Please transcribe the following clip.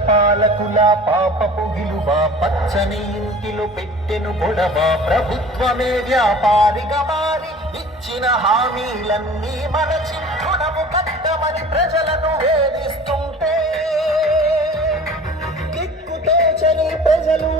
పాలకుల పాపపు విలువ పచ్చని ఇంటిలో పెట్టెను గొడవ ప్రభుత్వమే వ్యాపారిగా మారి ఇచ్చిన హామీలన్నీ మనచి రుణము కట్టమని ప్రజలను వేధిస్తుంటే దిక్కుతోచని ప్రజలు